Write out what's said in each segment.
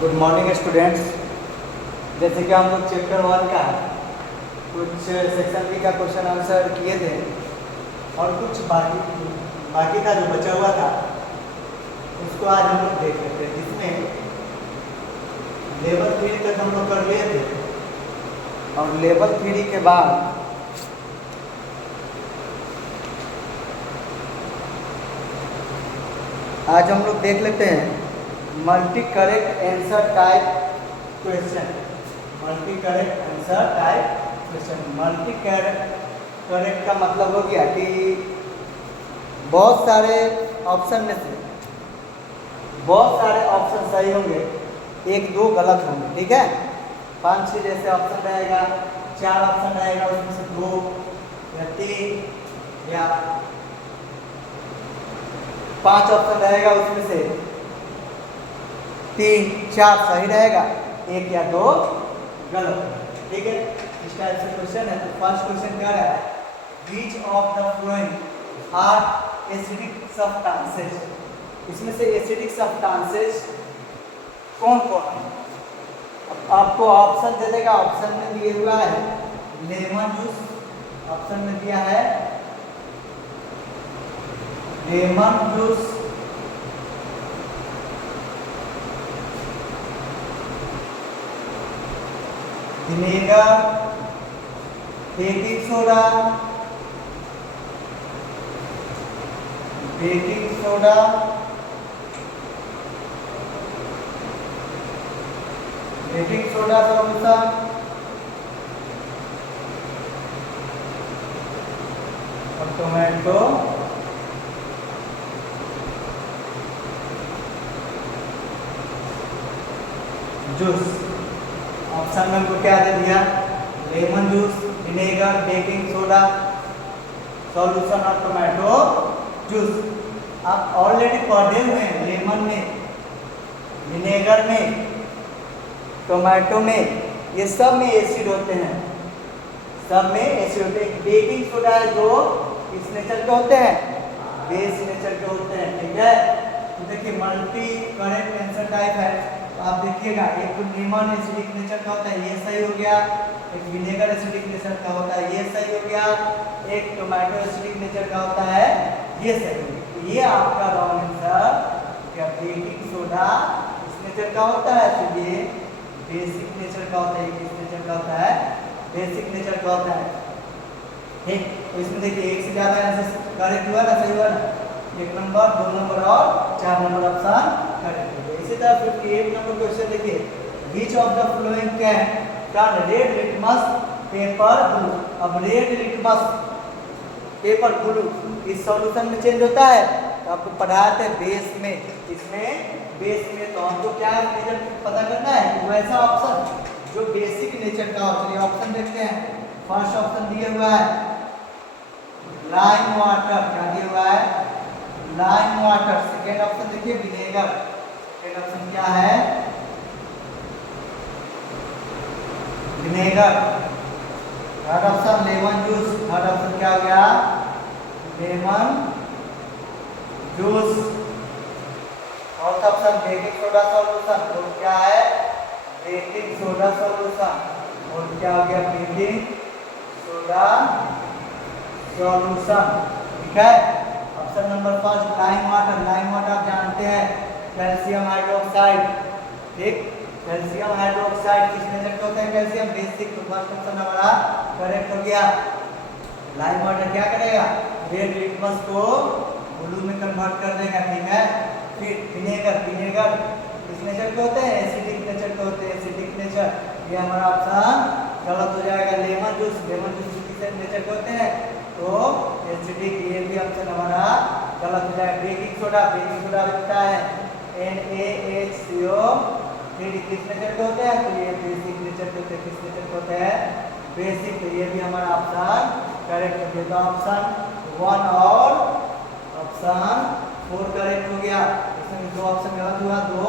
Good morning students. जैसे कि हम लोग चैप्टर 1 का कुछ सेक्शन बी का क्वेश्चन आंसर किए थे और कुछ बाकी था जो बचा हुआ था उसको आज हम लोग देख लेते हैं, जिसमें लेवल 3 तक हम लोग कर लिए थे और लेवल 3 के बाद आज हम लोग देख लेते हैं multi correct answer type question. Multi correct answer type question. Multi correct का मतलब हो गया कि बहुत सारे ऑप्शन में से बहुत सारे ऑप्शन सही होंगे, एक दो गलत होंगे। ठीक है, 5-6 जैसे ऑप्शन रहेगा, 4 ऑप्शन रहेगा, उसमें से 2 या 3 या 5 ऑप्शन रहेगा, उसमें से 3-4 सही रहेगा, 1 या 2 गलत। ठीक है, इस टाइप से क्वेश्चन है। तो फर्स्ट क्वेश्चन क्या है, which of the following are acidic substances. इसमें से एसिडिक सब्सटेंसेस कौन कौन है? आपको ऑप्शन दे देगा। ऑप्शन में दिया हुआ है लेमन जूस, ऑप्शन में दिया है lemon juice, vinegar, baking soda, baking soda, baking soda solution और टोमेटो जूस। ऑप्शन में हमको क्या दे दिया, lemon juice, vinegar, baking soda solution और टोमेटो जूस। आप ऑलरेडी पढ़े हुए हैं, लेमन में, विनेगर में, टोमेटो में, ये सब में एसिड होते हैं, सब में एसिड होते हैं। बेकिंग सोडा है जो किस नेचर के होते हैं, बेस नेचर के होते हैं। ठीक है, तो देखिए मल्टी करेक्ट आंसर टाइप है। तो आप देखिएगा, एक लेमन एसिडिक नेचर का होता है, ये सही हो गया। एक विनेगर एसिडिक नेचर का होता है, ये सही हो गया। एक टोमेटो एसिडिक नेचर का होता है, ये सही हो गया। तो ये आपका रॉन्ग आंसर क्या, बेकिंग सोडा इस नेचर का होता है, तो ये बेसिक नेचर का होता है। किस नेचर का होता है, बेसिक नेचर का होता है। ठीक, तो इसमें देखिए एक से ज्यादा आंसर करेक्ट हुआ ना, सही हुआ ना। 1 नंबर, 2 नंबर और 4 नंबर ऑप्शन करेक्ट हो गया। इसी तरह 58 नंबर क्वेश्चन देखिए, विच of the flowing can turn red litmus paper blue. अब रेड लिटमस पेपर ब्लू इस सॉल्यूशन में चेंज होता है। तो आपको पढ़ाते हैं बेस में, इसमें बेस में। तो हमको क्या नेचर पता करना है, वैसा ऑप्शन जो बेसिक नेचर का हो। चलिए ऑप्शन देखते हैं। फर्स्ट ऑप्शन दिया हुआ है लाइम वाटर, क्या दिया हुआ है, लाइम वाटर। सेकेंड ऑप्शन देखिए विनेगर, सेकेंड ऑप्शन क्या है, vinegar. Third option lemon juice, third option क्या हो गया, lemon juice. Fourth option baking soda solution, तो क्या है, बेकिंग सोडा सॉल्यूशन। और क्या हो गया, बेकिंग सोडा सॉल्यूशन। ठीक है, option number 5 lime water. Lime water आप जानते हैं कैल्शियम हाइड्रोक्साइड। ठीक, कैल्शियम हाइड्रोक्साइड किस नेचर का होता है, कैल्शियम बेसिक। तो फर्स्ट ऑप्शन हमारा करेक्ट हो गया। लाइम वाटर क्या करेगा, रेड लिटमस को ब्लू में कन्वर्ट कर देगा। ठीक है, फिर विनेगर, विनेगर किस नेचर के होते हैं, एसिडिक नेचर के होते हैं, एसिडिक नेचर। ये हमारा ऑप्शन गलत हो जाएगा। लेमन जूस, लेमन जूस किस नेचर के होते हैं, तो एसिडिक। ये भी ऑप्शन हमारा गलत हो जाएगा। बेकिंग सोडा, बेकिंग सोडा लिखता है NaHCO, फिर किस नेचर के होते हैं, तो ये बेसिक नेचर के होते हैं। किस नेचर के होते हैं, बेसिक। तो ये भी हमारा ऑप्शन करेक्ट हो गया। तो ऑप्शन 1 और ऑप्शन 4 करेक्ट हो गया। इसमें 2 ऑप्शन गलत हुआ, 2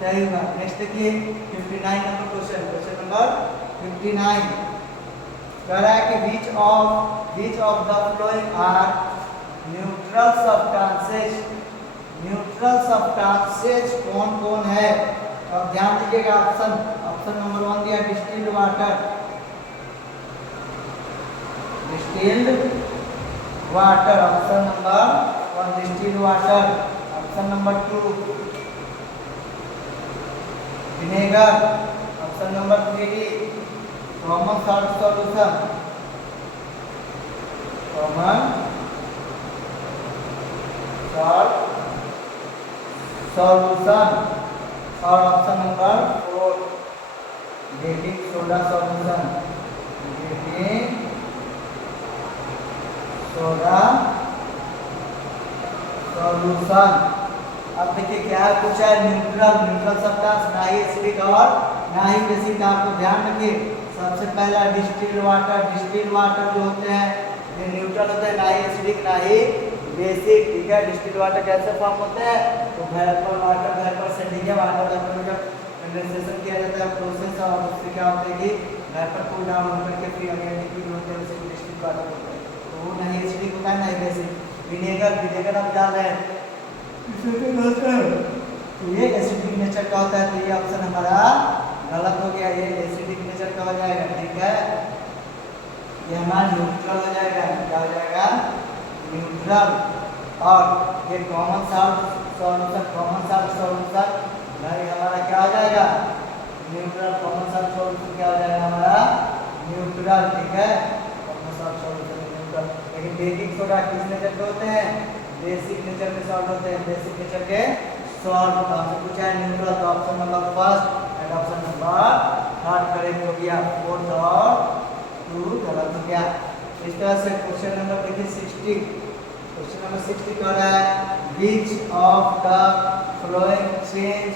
सही हुआ। नेक्स्ट देखिए 59 नंबर क्वेश्चन, क्वेश्चन नंबर 59 कह रहा है कि which of the following are neutral substances. Neutral substances कौन कौन है, अब ध्यान दीजिएगा ऑप्शन नंबर 1 दिया distilled water, option number 1 distilled water. Option number 2 vinegar. Option number 3 common salt solution, common salt solution. और option number 4 baking soda solution, baking soda solution. अब देखिए क्या पूछा है, न्यूट्रल सब्सटेंस, ना ही एसिडिक और ना ही बेसिक। आपको ध्यान रखिए सबसे पहला डिस्टिल्ड वाटर जो होते हैं ये न्यूट्रल होते हैं, ना ही एसिडिक ना ही बेसिक, ठीक है। डिस्टिल्ड वाटर कैसे फॉर्म होते हैं, तो वेपर से ठीक है, वाटर वेपर जब कंडेंसेशन किया जाता है प्रोसेस, और उससे क्या होता है कि वेपर कूल डाउन होकर के फ्री अगेन लिक्विड होते हैं, उसको डिस्टिल्ड वाटर होता है। तो वो नहीं एसिडिक होता है ना ही बेसिक। विनेगर आप जान रहे हैं तो ये एसिडिक नेचर का होता है, तो ये ऑप्शन हमारा गलत हो गया, ये एसिडिक नेचर का हो जाएगा, ठीक है। ये हमारा न्यूट्रल हो जाएगा, क्या हो जाएगा न्यूट्रल। और ये कॉमन सॉल्ट सॉल्यूशन नहीं हमारा क्या हो जाएगा न्यूट्रल। कॉमन सॉल्ट सॉल्यूशन क्या हो जाएगा हमारा न्यूट्रल, ठीक है। Common salt solution neutral. लेकिन बेकिंग सोडा किस नेचर के होते हैं, बेसिक नेचर के सॉल्ट होते हैं, बेसिक नेचर के सॉल्ट। तो हमसे पूछा है न्यूट्रल, तो option number first and option number third correct हो गया, 4 और 2 गलत हो गया। इस तरह से क्वेश्चन नंबर देखिए 60, क्वेश्चन नंबर 60 कह रहा है which of the following change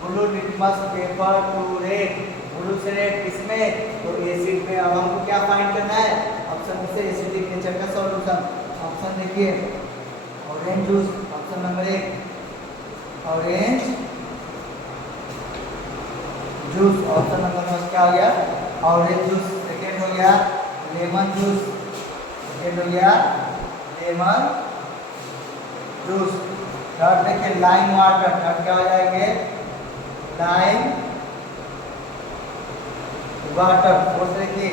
blue litmus paper to red, blue से रेड किसमें, तो एसिड में। अब हमको क्या फाइंड करना है, ऑप्शन में से एसिडिक नेचर का सॉल्यूशन। ऑप्शन देखिए orange juice, option number 1 orange juice, option number 1 क्या हो गया ऑरेंज जूस। सेकेंड हो गया लेमन जूस, सेकेंड हो गया लेमन जूस। थर्ड देखिए लाइम वाटर, थर्ड क्या हो जाएंगे लाइम वाटर। फोर्थ देखिए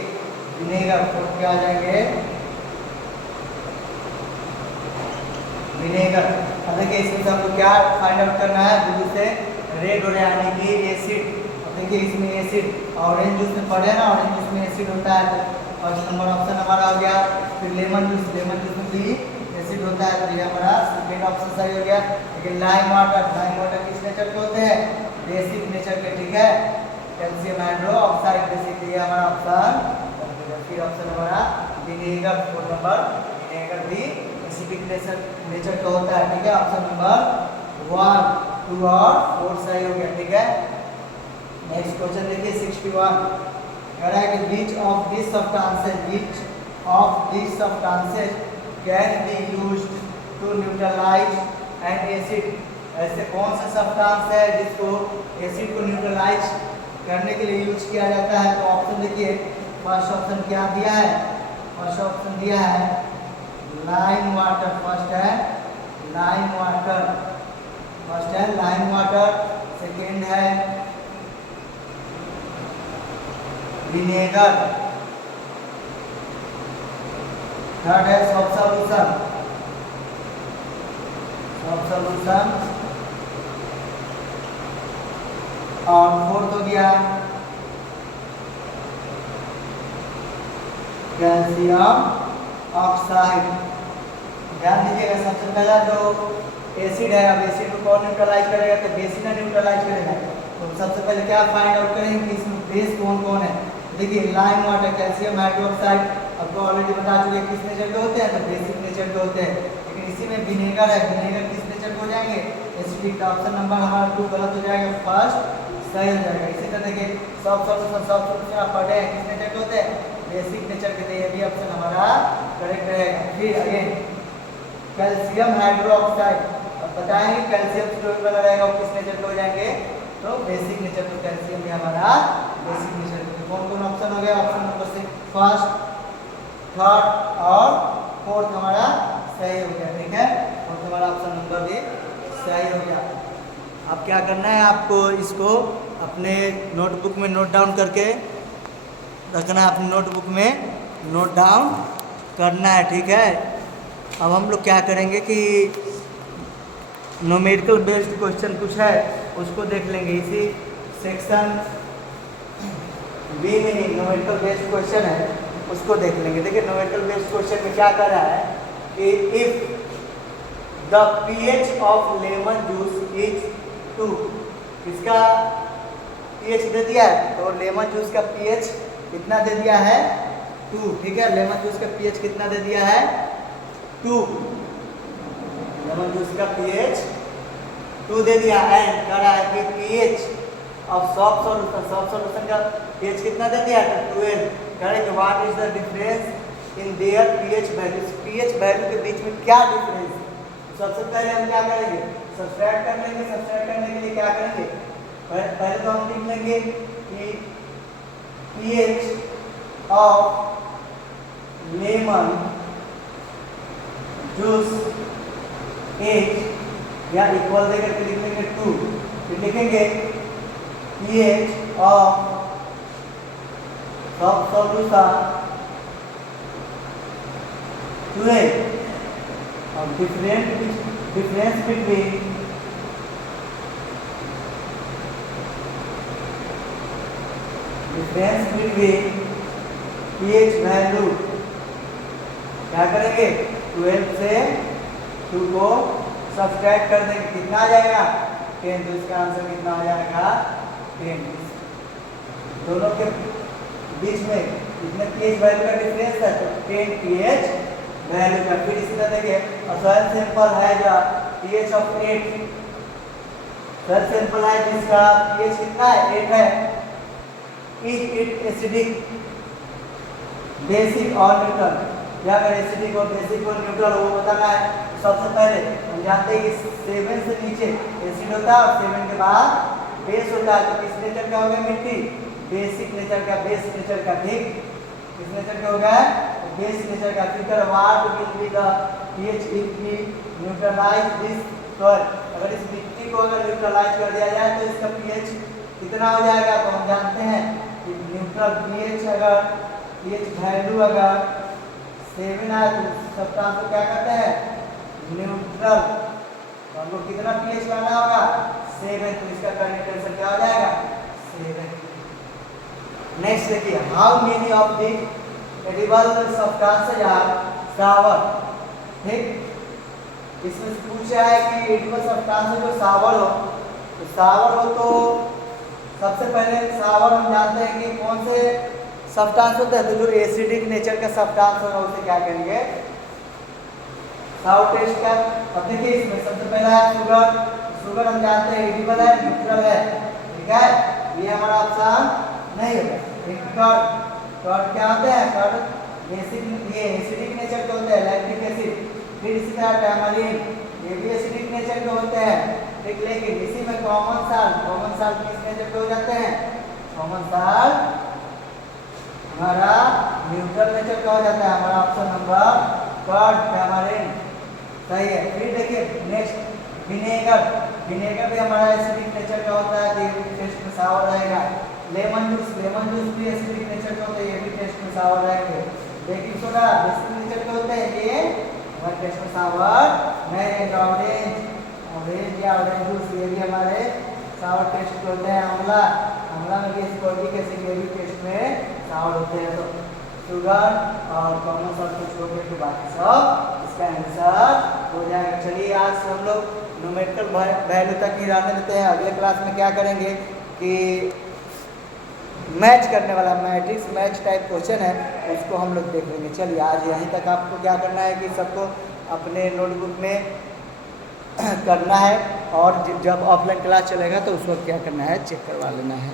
विनेगर, फोर्थ क्या आ जाएंगे विनेगर। अब देखिए इसमें से आपको क्या फाइंड आउट करना है, ब्लू से रेड हो रहा है यानी कि एसिड। अब देखिए इसमें एसिड ऑरेंज जूस में पड़े ना, ऑरेंज जूस में एसिड होता है, फर्स्ट नंबर ऑप्शन हमारा हो गया। फिर लेमन जूस में भी एसिड होता है, तो ये हमारा सेकेंड ऑप्शन सही हो गया। लेकिन लाइम वाटर किस नेचर के होते हैं, बेसिक नेचर के, ठीक है। कैल्शियम हाइड्रोक्साइड बेसिक, ये हमारा ऑप्शन। फिर ऑप्शन हमारा विनेगर, 4 नंबर विनेगर भी एसिडिक नेचर का होता है, ठीक है। ऑप्शन नंबर 1, 2 और 4 सही हो गया, ठीक है। नेक्स्ट क्वेश्चन देखिए 61 कह रहा है कि which of these substances can be used to neutralize an acid, ऐसे कौन सा सब्सटेंस है जिसको एसिड को न्यूट्रलाइज करने के लिए यूज किया जाता है। तो ऑप्शन देखिए फर्स्ट ऑप्शन क्या दिया है, फर्स्ट ऑप्शन दिया है लाइम वाटर, फर्स्ट है लाइम वाटर, सेकेंड है विनेगर, थर्ड है सॉफ्ट सॉल्यूशन, और फोर्थ हो गया कैल्शियम ऑक्साइड। ध्यान दीजिएगा सबसे पहला जो एसिड है, अब एसिड को कौन न्यूट्रलाइज करेगा, तो बेसिक ना न्यूट्रलाइज करेगा। तो सबसे पहले क्या फाइंड आउट करेंगे कि इसमें बेस कौन कौन है। देखिए लाइम वाटर कैल्शियम हाइड्रोक्साइड आपको ऑलरेडी बता चुके किस नेचर के होते हैं, तो बेसिक नेचर के होते हैं। लेकिन इसी में विनेगर है, विनेगर किस नेचर के हो जाएंगे एसिडिक। ऑप्शन नंबर हमारा 2 गलत हो जाएगा, फर्स्ट सही हो जाएगा। इसी तरह देखिए सॉफ्ट सॉल्यूशन आप पढ़े हैं किस नेचर के होते हैं, बेसिक नेचर के, ये भी ऑप्शन हमारा करेक्ट रहेगा। फिर अगेन कैल्शियम हाइड्रोक्साइड, अब बताएंगे कैल्शियम स्टोरेज वाला रहेगा वो किस नेचर के हो जाएंगे, तो बेसिक नेचर का कैल्शियम भी हमारा बेसिक नेचर। कौन कौन ऑप्शन हो गया, ऑप्शन नंबर 6 फर्स्ट, थर्ड और फोर्थ हमारा सही हो गया, ठीक है। फोर्थ हमारा ऑप्शन नंबर भी सही हो गया। अब क्या करना है आपको, इसको अपने नोटबुक में नोट डाउन करके रखना है, अपनी नोटबुक में नोट डाउन करना है, ठीक है। अब हम लोग क्या करेंगे कि न्यूमेरिकल बेस्ड क्वेश्चन कुछ है उसको देख लेंगे इसी सेक्शन बी में ही। न्यूमेरिकल बेस्ड क्वेश्चन है उसको देख लेंगे। देखिए न्यूमेरिकल बेस्ड क्वेश्चन में क्या कर रहा है कि if the pH of lemon juice is 2, इसका pH दे दिया है, तो लेमन जूस का pH कितना दे दिया है 2, ठीक है। लेमन जूस का pH कितना दे दिया है 2, लेमन जूस का pH 2 दे दिया। एंड कह रहा है कि pH ऑफ सॉफ्ट सॉल्यूशन का pH कितना दे दिया है 12। कह रहे हैं कि what is the difference in their pH value, pH value के बीच में क्या डिफरेंस है। सबसे पहले हम क्या करेंगे, सब्सट्रैक्ट कर लेंगे। सब्सट्रैक्ट करने के लिए क्या करेंगे, पहले तो हम लिख लेंगे कि pH of lemon juice is, या इक्वल देकर के लिख लेंगे 2, फिर लिखेंगे pH ऑफ सॉफ्ट सॉल्यूशन 12 और डिफरेंस बिटवीन pH वैल्यू क्या करेंगे 12 से 2 को सब्सट्रैक्ट कर देंगे, कितना आ जाएगा 10। तो इसका आंसर कितना आ जाएगा 10। दोनों के बीच में कितने pH वैल्यू का डिफरेंस है, तो 10 pH वैल्यू का। फिर इसी तरह देखिए सॉइल सैंपल है जो pH ऑफ 8, सॉइल सैंपल है जिसका pH कितना है 8 है। इज इट एसिडिक, बेसिक और न्यूट्रल, या अगर एसिडिक और बेसिक और न्यूट्रल वो बताना है। सबसे पहले हम जानते हैं कि 7 से नीचे एसिड होता है और 7 के बाद बेस होता है। तो किस नेचर का हो गया मिट्टी, बेसिक नेचर का, बेस नेचर का, ठीक। किस नेचर का हो गया बेस नेचर का। फिर what will be the pH if we neutralize this soil, अगर इस मिट्टी को अगर न्यूट्रलाइज कर दिया जाए तो इसका pH कितना हो जाएगा। तो हम जानते हैं कि न्यूट्रल pH अगर pH वैल्यू अगर 7 है तो सब्सटेंस को क्या कहते हैं न्यूट्रल। तो हमको कितना pH लाना होगा 7, तो इसका करेक्ट आंसर क्या हो जाएगा 7। नेक्स्ट देखिए how many of the edible substances are sour, ठीक। इसमें पूछा है कि एडिबल सब्सटेंसेस जो सावर हो, तो सावर हो तो सबसे पहले सावर हम जानते हैं कि कौन से सब्सटेंस होते हैं, तो जो एसिडिक नेचर का सब्सटेंस होगा उसे क्या कहेंगे सावर टेस्ट का। अब देखिए इसमें सबसे पहला है शुगर। शुगर हम जानते हैं एडिबल है, न्यूट्रल है, ठीक है, ये हमारा ऑप्शन नहीं होगा। कर्ड क्या होते हैं, कर्ड ये एसिडिक नेचर के होते हैं, लैक्टिक एसिड। फिर इसी तरह टैमरिन, ये भी एसिडिक नेचर के होते हैं, ठीक। लेकिन इसी में कॉमन साल्ट किस नेचर के हो जाते हैं, कॉमन साल्ट हमारा न्यूट्रल नेचर का हो जाता है। हमारा ऑप्शन नंबर कर्ड टैमरिन सही है। फिर देखिए नेक्स्ट विनेगर भी हमारा एसिडिक नेचर का होता है, तो ये भी टेस्ट में सावर रहेगा। लेमन जूस भी एसिडिक नेचर का होता है, ये भी टेस्ट में सावर रहेंगे। बेकिंग सोडा बेसिक नेचर के होते हैं, ये हमारे टेस्ट में सावर नहीं। ऑरेंज या ऑरेंज जूस ये भी हमारे सावर टेस्ट के होते हैं। आंवला में भी एस्कॉर्बिक एसिड ये भी टेस्ट में सावर होते हैं। तो शुगर और कॉमन सॉल्ट को छोड़ के बाकी सब इसका आंसर हो जाएगा। चलिए आज से हम लोग न्यूमेरिकल वैल्यू तक ही रहने देते हैं। अगले क्लास में क्या करेंगे कि मैच करने वाला मैट्रिक्स मैच टाइप क्वेश्चन है, उसको हम लोग देख लेंगे। चलिए आज यहीं तक। आपको क्या करना है कि सबको अपने नोटबुक में करना है, और जब ऑफलाइन क्लास चलेगा तो उस वक्त क्या करना है चेक करवा लेना है।